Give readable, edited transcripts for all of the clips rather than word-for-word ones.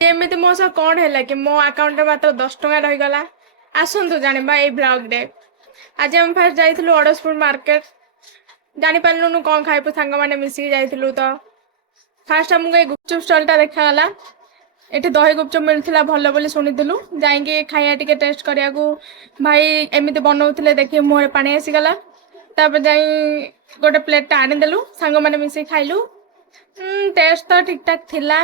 एमती मो सह कौन है कि मो अकाउंट मात्र 10 टଙ୍କା रहीगला। आसतु जाना ये ब्लॉग रे। आज आम फास्ट जाइलु अड़सपुर मार्केट जानी पार्लुनु कौन खाइबू सांग मैंने मिसिक जाइलु तो फास्ट आमको गुपचुप स्टलटा देखागला। एठी दही गुपचुप मिलता भल बोली शुणीलु जाइए खाया टे टेस्ट करने को भाई एमती बनाऊे देखिए मुहर पानी आसीगला। तापर जा गोटे प्लेट आनीदेलु सांग मैंने मिसिक खाइलु। टेस्ट तो ठीक ठाक थिला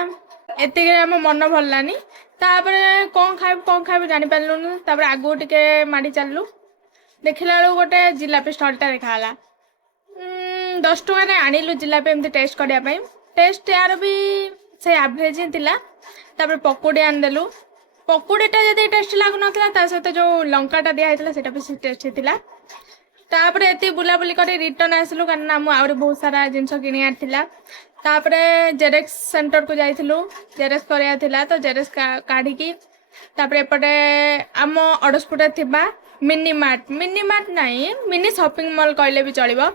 एति आम मन भरलानी। तापर कौन खाइबू जानी पार्लुनु। तापर आगू टिके माड़ी चलू देखला बेलू गोटे जिलापी स्टलटा देखाला। 10 टଙ୍କା आनिलु जिलापी एमती टेस्ट करने। टेस्ट यार भी से एवरेज ही थिला। तापर पकोड़ी आनीदेलु पकोड़ीटा जब टेस्ट लगुन सहित जो लंकाटा दिखाई से भी टेस्ट थिला। तापर एति बुलाबुली कर रिटर्न आसलु कारण मुझे बहुत सारा जिनस किणार थिला। तापर जेरेक्स सेंटर को जाइलु जेरेक्स कराया तो जेरेक्स काढ़ी तापर एपटे आम अड़सपुर थिबा मिनी मार्ट नहीं मिनी शॉपिंग मॉल कहले भी चलो।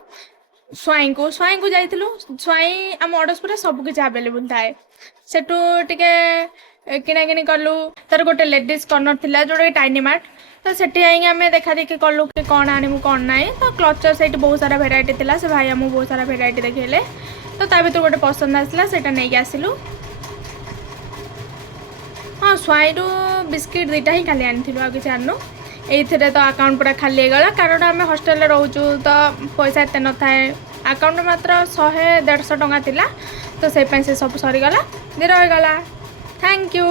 स्वाई को जाइलु स्वाई आम अड़सपुर सबकि आवेलेबल थाए सेठू टिके किणाकिणी कलु। तार गोटे लेडीज कर्नर थिला जोटा टाइनी मार्ट तो सेठी जाइए आम देखा देखी कलु कि कौन आनमु कौन ना। तो क्लचर से बहुत सारा भेराइटी थिला से भाई आमको बहुत सारा भेराइटी देखले तो ता भर गोटे पसंद आसला से नहीं आसलु। हाँ स्वाई बिस्किट 2टा ही खाली आनी आ कि आनु ये तो अकाउंट पूरा खाली गला कारण आम हॉस्टल रोचु तो पैसा एत न थाए। अकाउंट मात्र 100-150 टଙ୍କା थिला तो से सब सरीगला रहीगला। Thank you.